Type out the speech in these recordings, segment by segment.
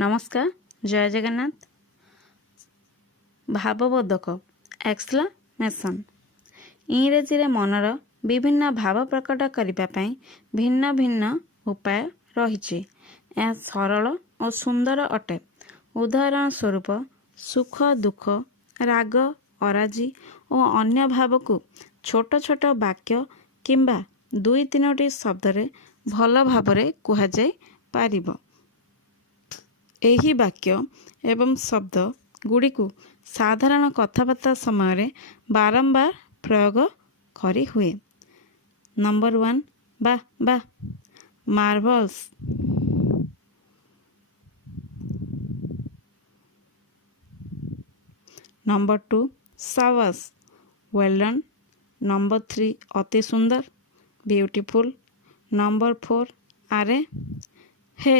नमस्कार जय जगन्नाथ। भावबोधक एक्सक्लेमेशन इंग्रेजी रे मनर विभिन्न भाव प्रकट करने भिन्न भिन्न उपाय रही। यह सरल और सुंदर अटे। उदाहरण स्वरूप सुख दुख राग अराजी और अन्य भाव को छोट छोट वाक्य किंबा दुई तीनोटी शब्द रे भल भावरे कुहाଯାଇ पारिबो। एही वाक्य एवं शब्द गुड़िकु साधारण कथबार्ता समय बारंबार प्रयोग करी हुए। नंबर 1 बा बा मार्वल्स। नंबर 2 सावस वेल डन। नंबर 3 अति सुंदर ब्यूटीफुल। नंबर 4 अरे हे।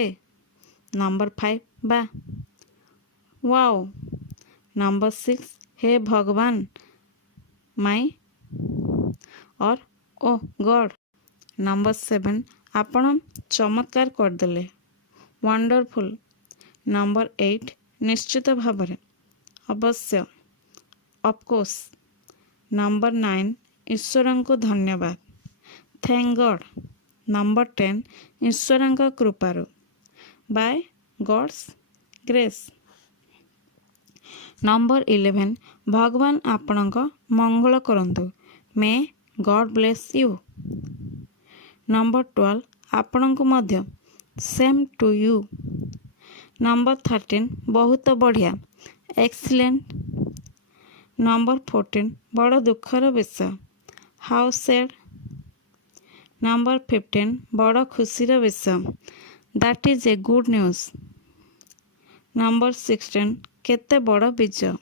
नंबर 5 बा वाओ। नंबर 6 हे भगवान माई और ओ गॉड। नंबर 7 आपण चमत्कार करदेले वंडरफुल। नंबर 8 निश्चित भावरे अवश्य ऑफकोर्स। नंबर 9 ईश्वर को धन्यवाद थैंक गॉड। नंबर 10 ईश्वर कृपारु बाय गॉड्स ग्रेस। नंबर 11 भगवान आपणक मंगल करंतु may God bless you. Number 12 आपणक मध्य सेम टू यू। नंबर 13 बहुत बढ़िया एक्सीलेंट। नंबर 14 बड़ दुखर विषय हाउ सैड। नंबर 15 बड़ खुशीर विषय that is a good news. Number 16 केते बड़ विजय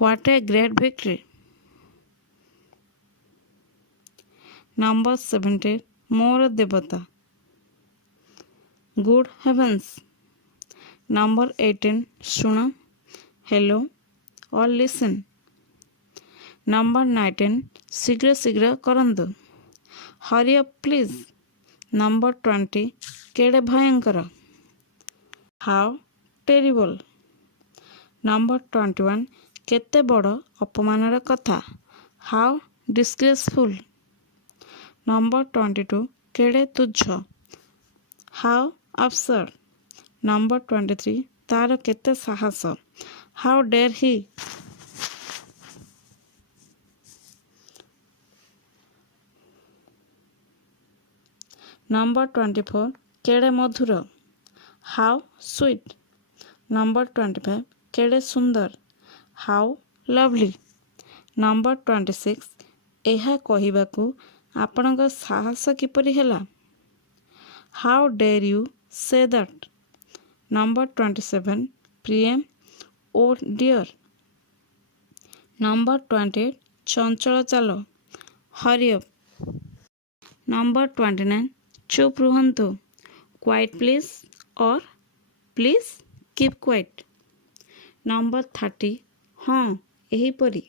what a great victory. Number 17 मोर देवता गुड हेवेंस। नंबर 18 सुन हेलो और लिसन। नंबर 19 शीघ्र शीघ्र करंतु हरी अप प्लीज। नंबर 20 केड़े भयंकर हाउ टेरिबल। नंबर 21 केते बड़ अपमानर कथा हाउ डिस्ग्रेसफुल। नंबर 22 केड़े तुच्छ हाउ अब्सर्ड। नंबर 23 तार केते साहस हाउ डेयर ही। नंबर 24 केड़े मधुर हाउ स्वीट। नंबर 25 केड़े सुंदर हाउ लवली। नंबर 26 एहा कहिबाकू आपणक साहस किपरि हेला how dare you say that. Number 27 प्रियम ओ डियर। नंबर 28 चंचल चालो हरी अप। नंबर 29 चुप रुहंतु quiet please or please keep quiet. Number 30 हाँ एहीपरी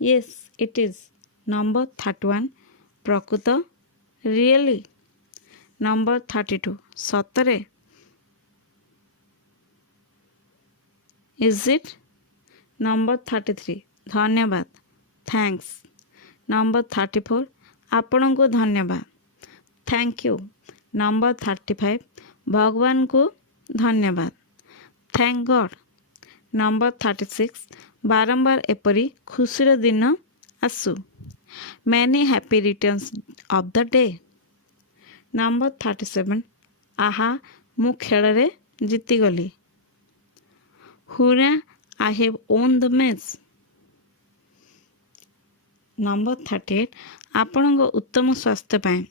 येस इट इज। नंबर 31 प्रकृत रियली। नंबर 32 सतरे इज इट। नंबर 33 धन्यवाद थैंक्स। नंबर 34 आपण को धन्यवाद थैंक यू। नंबर 35 भगवान को धन्यवाद थैंक गॉड। नंबर 36 बारंबार एपरी खुशीर दिन आसु many happy returns of the day. Number 37 आहा मु खेल रे जीतीगली hurrah I have won the match. Number 38 आपण उत्तम स्वास्थ्य पाए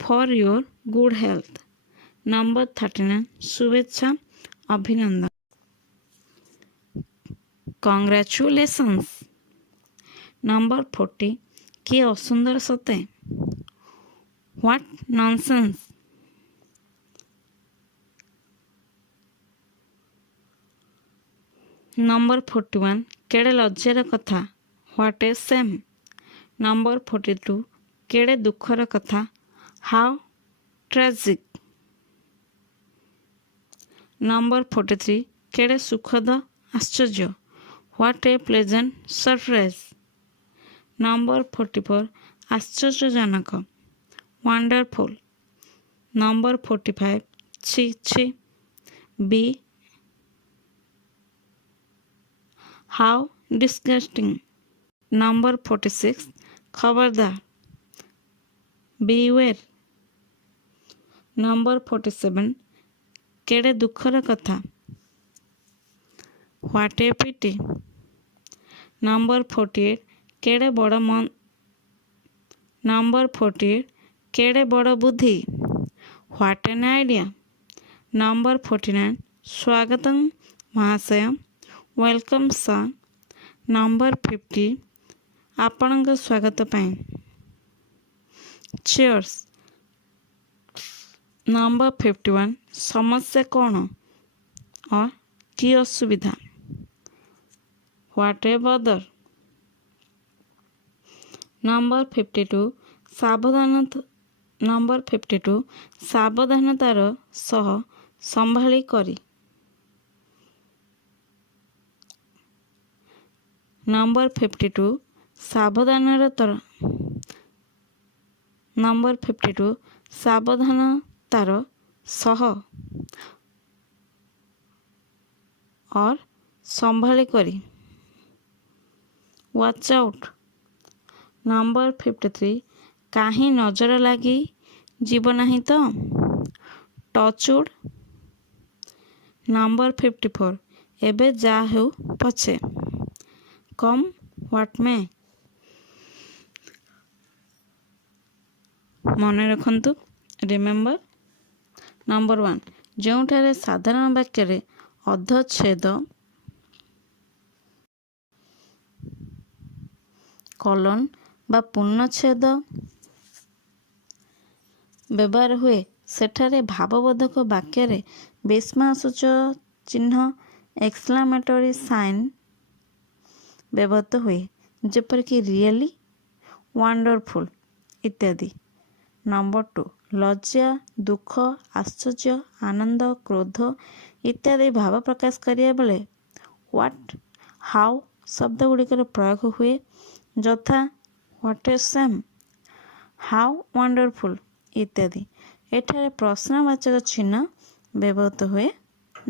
for your good health. Number 39 शुभेच्छा अभिनंदन कॉन्ग्रेचुलेशंस। नंबर 40 किए असुंदर सते व्हाट नॉनसेंस। नंबर 41 केड़े लज्जार कथा व्हाट ए सेम। नंबर 42 केड़े दुखर कथा हाउ ट्रेजिक। ନମ୍ବର 43 କେଡ଼େ ସୁଖଦ ଆଶ୍ଚର୍ଯ୍ୟ what A pleasant surprise. Number 44 ଆଶ୍ଚର୍ଯ୍ୟଜନକ ୱାଣ୍ଡରଫୁଲ୍। ନମ୍ବର 45 ଛି ଛି ବି ହାଉ ଡିସଗଷ୍ଟିଂ। ନମ୍ବର 46 ଖବରଦାର ବିୱେର୍। ନମ୍ବର 47 କେଡ଼େ ଦୁଃଖର କଥା ହ୍ୱାଟ୍ ଏ ପିଟି। ନମ୍ବର 48 କେଡ଼େ ବଡ଼ ନମ୍ବର 48 କେଡ଼େ ବଡ଼ ବୁଦ୍ଧି ହ୍ୱାଟ୍ ଏନ୍ ଆଇଡ଼ିଆ। ନମ୍ବର 49 ସ୍ୱାଗତଂ ମହାଶୟ ୱେଲକମ୍ ସାର୍। ନମ୍ବର 50 ଆପଣଙ୍କ ସ୍ୱାଗତ ପାଇଁ ଚିୟର୍ସ। ନମ୍ବର 51 ସମସ୍ୟା କ'ଣ କି ଅସୁବିଧା ହ୍ୱାଟ୍ ଏ ବଦର। ନମ୍ବର 52 ସାବଧାନତାର ସହ ସମ୍ଭାଳି କରି। ନମ୍ବର 52 ସାବଧାନତାର ସହ ସମ୍ଭାଳି କରି ୱାଚ୍ ଆଉଟ୍। ନମ୍ବର 53 କାହିଁ ନଜର ଲାଗି ଯିବ ନାହିଁ ତ ଟଚ୍ ଉଡ୍। ନମ୍ବର 54 ଏବେ ଯାହା ହେଉ ପଛେ କମ୍ ହ୍ୱାଟ୍ ମେ। ମନେ ରଖନ୍ତୁ ରିମେମ୍ବର। ନମ୍ବର 1 ଯେଉଁଠାରେ ସାଧାରଣ ବାକ୍ୟରେ ଅଧଚ୍ଛେଦ କଲନ୍ ବା ପୂର୍ଣ୍ଣଚ୍ଛେଦ ବ୍ୟବହାର ହୁଏ ସେଠାରେ ଭାବବୋଧକ ବାକ୍ୟରେ ବିସ୍ମୟସୂଚକ ଚିହ୍ନ ଏକ୍ସକ୍ଲାମେଟରୀ ସାଇନ୍ ବ୍ୟବହୃତ ହୁଏ ଯେପରିକି ରିଏଲି ୱାଣ୍ଡରଫୁଲ୍ ଇତ୍ୟାଦି। ନମ୍ବର 2 ଲଜ୍ଜା ଦୁଃଖ ଆଶ୍ଚର୍ଯ୍ୟ ଆନନ୍ଦ କ୍ରୋଧ ଇତ୍ୟାଦି ଭାବ ପ୍ରକାଶ କରିବା ବେଳେ ହ୍ୱାଟ୍ ହାଉ ଶବ୍ଦ ଗୁଡ଼ିକର ପ୍ରୟୋଗ ହୁଏ ଯଥା what A same how wonderful ଇତ୍ୟାଦି। ଏଠାରେ ପ୍ରଶ୍ନବାଚକ ଚିହ୍ନ ବ୍ୟବହୃତ ହୁଏ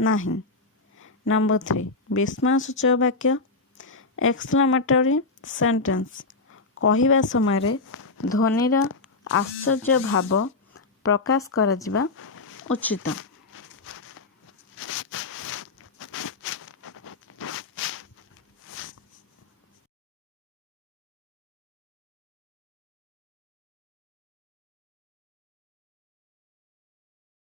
ନାହିଁ। ନମ୍ବର 3 ବିସ୍ମୟସୂଚକ ବାକ୍ୟ ଏକ୍ସକ୍ଲାମେଟରୀ ସେଣ୍ଟେନ୍ସ କହିବା ସମୟରେ ଧ୍ୱନିର ଆଶ୍ଚର୍ଯ୍ୟ ଭାବ ପ୍ରକାଶ କରାଯିବା ଉଚିତ।